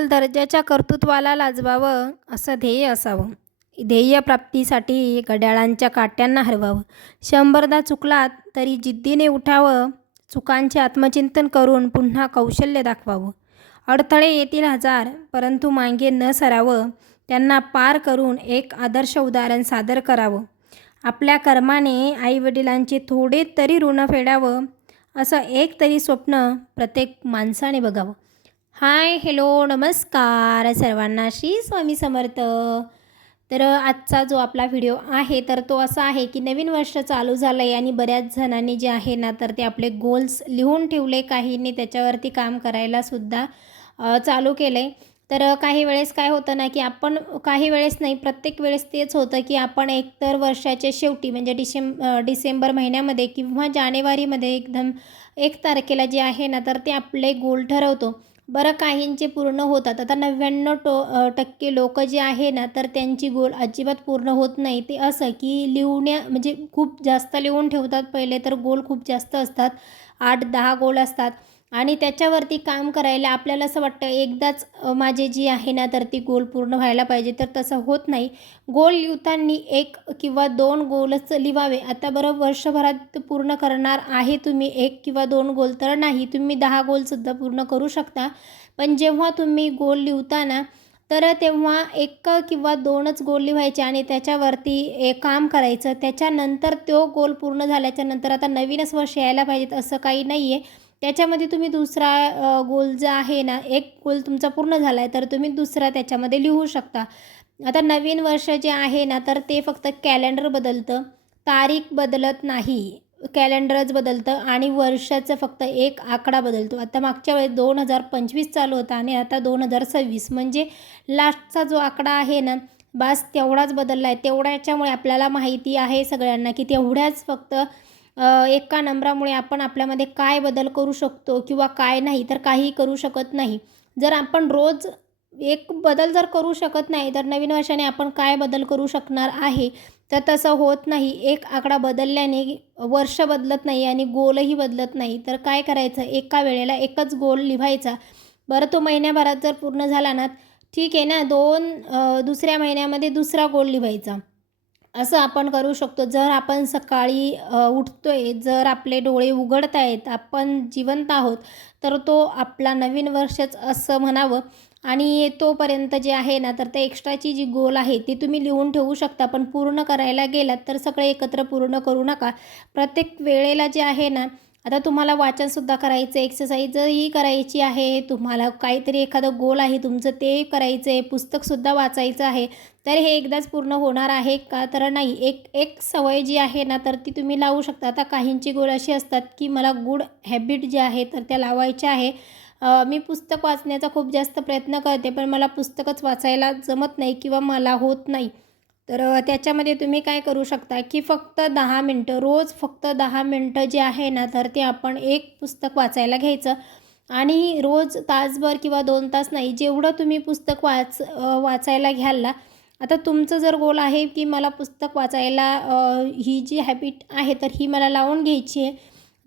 अव्वल दर्जाच्या कर्तृत्वाला लाजवावं असं ध्येय असावं. ध्येयप्राप्तीसाठी घड्याळांच्या काट्यांना हरवावं. शंभरदा चुकलात तरी जिद्दीने उठावं. चुकांचे आत्मचिंतन करून पुन्हा कौशल्य दाखवावं. अडथळे येतील हजार परंतु मांगे न सरावं. त्यांना पार करून एक आदर्श उदाहरण सादर करावं. आपल्या कर्माने आईवडिलांचे थोडे तरी ऋण फेडावं. असं एक तरी स्वप्न प्रत्येक माणसाने बघावं. हाय हॅलो नमस्कार सर्वांना. श्री स्वामी समर्थ. तर आजचा जो आपला व्हिडिओ आहे तर तो असा आहे की नवीन वर्ष चालू झालं आहे आणि बऱ्याच जणांनी जे आहे ना तर ते आपले गोल्स लिहून ठेवले. काहींनी त्याच्यावरती काम करायला सुद्धा चालू केलं आहे तर काही वेळेस काय होतं ना की आपण काही वेळेस नाही प्रत्येक वेळेस तेच होतं की आपण एकतर वर्षाच्या शेवटी म्हणजे डिसेंब डिसेंबर महिन्यामध्ये किंवा जानेवारीमध्ये एकदम एक तारखेला जे आहे ना तर ते आपले गोल ठरवतो. बरं काहींचे पूर्ण होतात. आता नव्याण्णव टो टक्के लोक जे आहे ना तर त्यांची गोल अजिबात पूर्ण होत नाही. ते असं की लिहण्या म्हणजे खूप जास्त लिहून ठेवतात. पहिले तर गोल खूप जास्त असतात. आठ दहा गोल असतात. आणि त्याच्यावरती काम करायला आपल्याला असं वाटतं एकदाच माझे जी आहे ना तर ती गोल पूर्ण व्हायला पाहिजे. तर तसं होत नाही. गोल लिहिताना एक किंवा दोन गोलच लिवावे. आता बरं वर्षभरात पूर्ण करणार आहे तुम्ही एक किंवा दोन गोल तर नाही. तुम्ही दहा गोलसुद्धा पूर्ण करू शकता. पण जेव्हा तुम्ही गोल लिहिताना तर तेव्हा एक किंवा दोनच गोल लिहायचे आणि त्याच्यावरती एक काम करायचं. त्याच्यानंतर तो गोल पूर्ण झाल्याच्यानंतर आता नवीनच वर्ष यायला पाहिजेत असं काही नाही आहे त्याच्यामध्ये तुम्ही दुसरा गोल जो आहे ना एक गोल तुमचा पूर्ण झाला आहे तर तुम्ही दुसरा त्याच्यामध्ये लिहू शकता. आता नवीन वर्ष जे आहे ना तर ते फक्त कॅलेंडर बदलतं. तारीख बदलत नाही. कॅलेंडरच बदलतं आणि वर्षाचं फक्त एक आकडा बदलतो. आता मागच्या वेळेस दोन हजार पंचवीस चालू होता आणि आता दोन हजार सव्वीस. म्हणजे लास्टचा जो आकडा आहे ना बास तेवढाच बदलला आहे तेवढ्याच्यामुळे आपल्याला माहिती आहे सगळ्यांना की तेवढ्याच फक्त एका नंबरामुळे आपण आपल्यामध्ये काय बदल करू शकतो किंवा काय नाही तर काही करू शकत नाही. जर आपण रोज एक बदल जर करू शकत नाही तर नवीन वर्षाने आपण काय बदल करू शकणार आहे? तर तसं होत नाही. एक आकडा बदलल्याने वर्ष बदलत नाही आणि गोलही बदलत नाही. तर काय करायचं? एका वेळेला एकच गोल लिहायचा बरं तो महिन्याभरात जर पूर्ण झाला ना ठीक आहे ना? दोन दुसऱ्या महिन्यामध्ये दुसरा गोल लिहायचा असं आपण करू शकतो. जर आपण सकाळी उठतोय जर आपले डोळे उघडत आहेत आपण जिवंत आहोत तर तो आपला नवीन वर्षच असं म्हणावं. आणि तोपर्यंत जे आहे ना तर ते एक्स्ट्राची जी गोल आहे ती तुम्ही लिहून ठेवू शकता. पण पूर्ण करायला गेलात तर सगळे एकत्र पूर्ण करू नका. प्रत्येक वेळेला जे आहे ना आता तुम्हाला वाचनसुद्धा करायचं आहे एक्सरसाइजही करायची आहे तुम्हाला काहीतरी एखादं गोल आहे तुमचं ते करायचं आहे पुस्तकसुद्धा वाचायचं आहे तर हे एकदाच पूर्ण होणार आहे का? तर नाही एक एक सवय जी आहे ना तर ती तुम्ही लावू शकता. आता काहींची गोल अशी असतात की मला गुड हॅबिट जे आहे तर त्या लावायच्या आहे. मी पुस्तक वाचण्याचा खूप जास्त प्रयत्न करते पण मला पुस्तकच वाचायला जमत नाही किंवा मला होत नाही. तर त्याच्यामध्ये तुम्ही काय करू शकता की फक्त दहा मिनटं रोज फक्त दहा मिनटं जे आहे ना तर ते आपण एक पुस्तक वाचायला घ्यायचं. आणि रोज तासभर किंवा दोन तास नाही जेवढं तुम्ही पुस्तक वाच वाचायला घ्याल ना आता तुमचं जर गोल आहे की मला पुस्तक वाचायला ही जी हॅबिट आहे तर ही मला लावून घ्यायची आहे.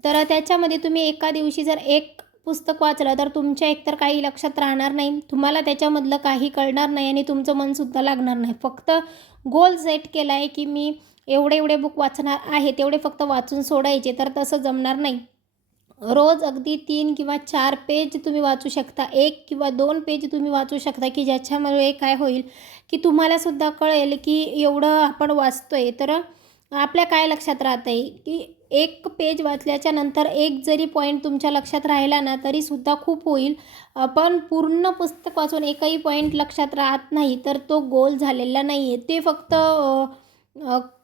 तर त्याच्यामध्ये तुम्ही एका दिवशी जर एक पुस्तक वाचलं तर तुमच्या एकतर काही लक्षात राहणार नाही. तुम्हाला त्याच्यामधलं काही कळणार नाही आणि तुमचं मनसुद्धा लागणार नाही. फक्त गोल सेट केला आहे की मी एवढे एवढे बुक वाचणार आहे तेवढे फक्त वाचून सोडायचे तर तसं जमणार नाही. रोज अगदी तीन किंवा चार पेज तुम्ही वाचू शकता. एक किंवा दोन पेज तुम्ही वाचू शकता की ज्याच्यामुळे काय होईल की तुम्हालासुद्धा कळेल की एवढं आपण वाचतो आहे तर आपल्या काय लक्षात राहत आहे की एक पेज वाचल्याच्या नंतर एक जरी पॉईंट तुमच्या लक्षात राहिला ना तरीसुद्धा खूप होईल. पण पूर्ण पुस्तक वाचून एकही पॉईंट लक्षात राहत नाही तर तो गोल झालेला नाही आहे ते फक्त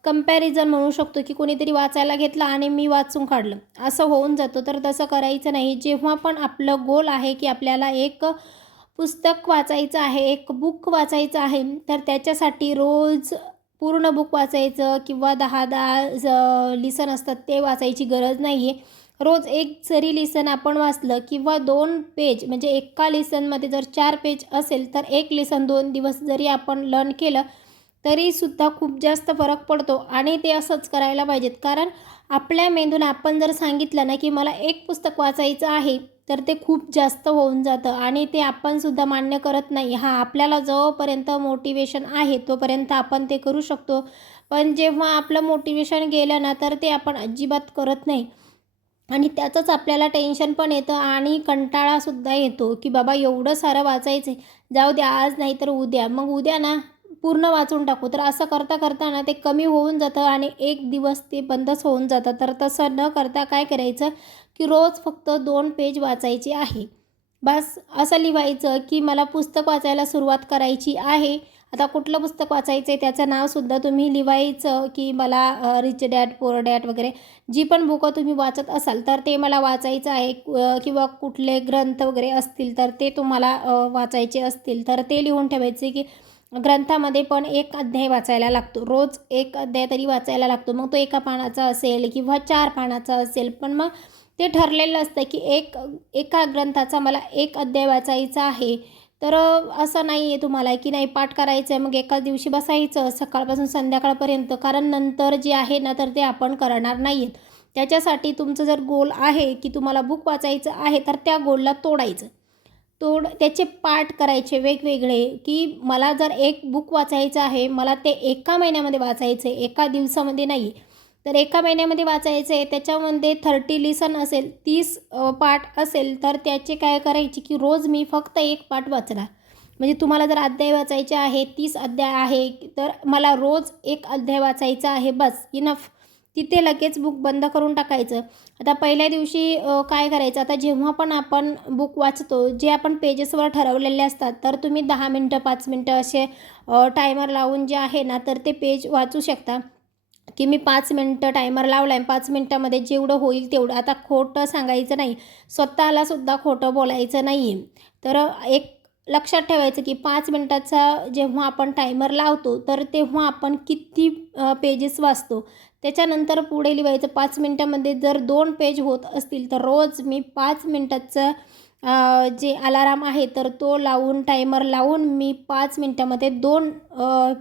कंपॅरिझन म्हणू शकतो की कोणीतरी वाचायला घेतलं आणि मी वाचून काढलं. असं होऊन जातो. तर तसं करायचं नाही. जेव्हा पण आपलं गोल आहे की आपल्याला एक पुस्तक वाचायचं आहे एक बुक वाचायचं आहे तर त्याच्यासाठी रोज पूर्ण बुक वाचायचं किंवा दहा दहा लिसन असतात ते वाचायची गरज नाही आहे रोज एक जरी लिसन आपण वाचलं किंवा दोन पेज म्हणजे एका लिसनमध्ये जर चार पेज असेल तर एक लिसन दोन दिवस जरी आपण लर्न केलं तरीसुद्धा खूप जास्त फरक पडतो आणि ते असंच करायला पाहिजेत. कारण आपल्या मेंदूला आपण जर सांगितलं ना की मला एक पुस्तक वाचायचं आहे तर ते खूप जास्त होऊन जातं आणि ते आपणसुद्धा मान्य करत नाही. हा आपल्याला जोपर्यंत मोटिवेशन आहे तोपर्यंत आपण ते करू शकतो. पण जेव्हा आपलं मोटिवेशन गेलं ना तर ते आपण अजिबात करत नाही. आणि त्याचंच आपल्याला टेन्शन पण येतं आणि कंटाळासुद्धा येतो की बाबा एवढं सारं वाचायचं आहे जाऊ द्या आज नाही तर उद्या. मग उद्या ना पूर्ण वाचून टाकू. तर असं करता करता ना ते कमी होऊन जातं आणि एक दिवस ते बंदच होऊन जातं. तर तसं न करता काय करायचं की रोज फक्त दोन पेज वाचायचे आहे. बस असं लिहायचं की मला पुस्तक वाचायला सुरुवात करायची आहे. आता कुठलं पुस्तक वाचायचं आहे त्याचं नावसुद्धा तुम्ही लिहायचं की मला रिच डॅट पोर डॅट वगैरे जी पण बुकं तुम्ही वाचत असाल तर ते मला वाचायचं आहे. किंवा कुठले ग्रंथ वगैरे असतील तर ते तुम्हाला वाचायचे असतील तर ते लिहून ठेवायचे की ग्रंथामध्ये पण एक अध्याय वाचायला लागतो. रोज एक अध्याय तरी वाचायला लागतो. मग तो एका पानाचा असेल किंवा चार पानाचा असेल. पण मग ते ठरलेलं असतं की एक एका ग्रंथाचा मला एक अध्याय वाचायचा आहे. तर असं नाही आहे तुम्हाला की नाही पाठ करायचं आहे मग एकाच दिवशी बसायचं सकाळपासून संध्याकाळपर्यंत. कारण नंतर जे आहे ना तर ते आपण करणार नाही आहेत त्याच्यासाठी तुमचं जर गोल आहे की तुम्हाला बुक वाचायचं आहे तर त्या गोलला तोडायचं. तोड त्याचे पाठ करायचे वेगवेगळे की मला जर एक बुक वाचायचं आहे मला ते एका महिन्यामध्ये वाचायचं आहे एका दिवसामध्ये नाही. तर एका महिन्यामध्ये वाचायचं आहे त्याच्यामध्ये थर्टी लिसन असेल तीस पाठ असेल तर त्याचे काय करायचे की रोज मी फक्त एक पाठ वाचणार. म्हणजे तुम्हाला जर अध्याय वाचायचे आहे तीस अध्याय आहे तर मला रोज एक अध्याय वाचायचा आहे बस इनफ तिथे लगेच बुक बंद करून टाकायचं. आता पहिल्या दिवशी काय करायचं? आता जेव्हा पण आपण बुक वाचतो जे आपण पेजेसवर ठरवलेले असतात तर तुम्ही दहा मिनटं पाच मिनटं असे टायमर लावून जे आहे ना तर ते पेज वाचू शकता. की मी पाच मिनटं टायमर लावला आहे पाच मिनटामध्ये जेवढं होईल तेवढं. आता खोटं सांगायचं नाही. स्वतःलासुद्धा खोटं बोलायचं नाही आहे तर एक लक्षात ठेवायचं की पाच मिनटाचा जेव्हा आपण टायमर लावतो तर तेव्हा आपण किती पेजेस वाचतो. त्याच्यानंतर पुढे लिहायचं पाच मिनटामध्ये जर दोन पेज होत असतील तर रोज मी पाच मिनटाचं जे अलाराम आहे तर तो लावून टायमर लावून मी पाच मिनटामध्ये दोन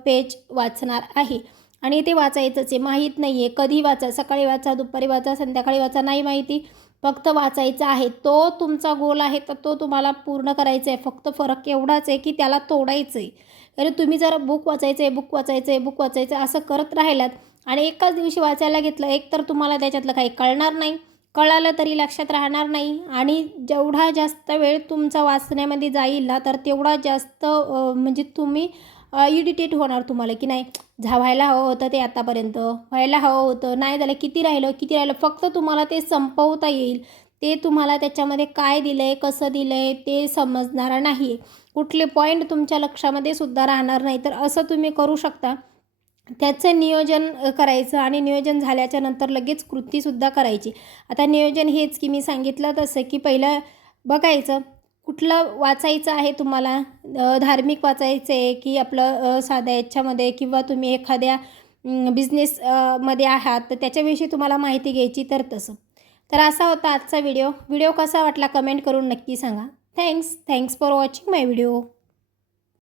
पेज वाचणार आहे. आणि ते वाचायचंच आहे. माहीत नाही आहे कधी वाचा सकाळी वाचा दुपारी वाचा संध्याकाळी वाचा नाही माहिती. फक्त वाचायचं आहे. तो तुमचा गोल आहे तर तो तुम्हाला पूर्ण करायचा आहे. फक्त फरक एवढाच आहे की त्याला तोडायचं आहे अरे तुम्ही जर बुक वाचायचं आहे बुक वाचायचं आहे बुक वाचायचं आहे असं करत राहिलात आणि एकाच दिवशी वाचायला घेतलं एक तर तुम्हाला त्याच्यातलं काही कळणार नाही कळालं तरी लक्षात राहणार नाही आणि जेवढा जास्त वेळ तुमचा वाचण्यामध्ये जाईल ना तर तेवढा जास्त म्हणजे तुम्ही इडिटेट होणार तुम्हाला की नाही झावायला हवं होतं ते आतापर्यंत व्हायला हवं होतं नाही झालं किती राहिलं किती राहिलं फक्त तुम्हाला ते संपवता येईल ते तुम्हाला त्याच्यामध्ये काय दिलं आहे कसं दिलं आहे ते समजणार नाही. कुठले पॉईंट तुमच्या लक्षामध्ये सुद्धा राहणार नाही तर असं तुम्ही करू शकता. त्याचं नियोजन करायचं आणि नियोजन झाल्याच्यानंतर लगेच कृतीसुद्धा करायची. आता नियोजन हेच की मी सांगितलं तसं की पहिलं बघायचं कुठलं वाचायचं आहे तुम्हाला? धार्मिक वाचायचं आहे की आपलं साध्या याच्यामध्ये किंवा तुम्ही एखाद्या बिझनेस मध्ये आहात तर त्याच्याविषयी तुम्हाला माहिती घ्यायची तर तसं. तर असा होता आजचा व्हिडिओ व्हिडिओ कसा वाटला कमेंट करून नक्की सांगा. Thanks thanks for watching my video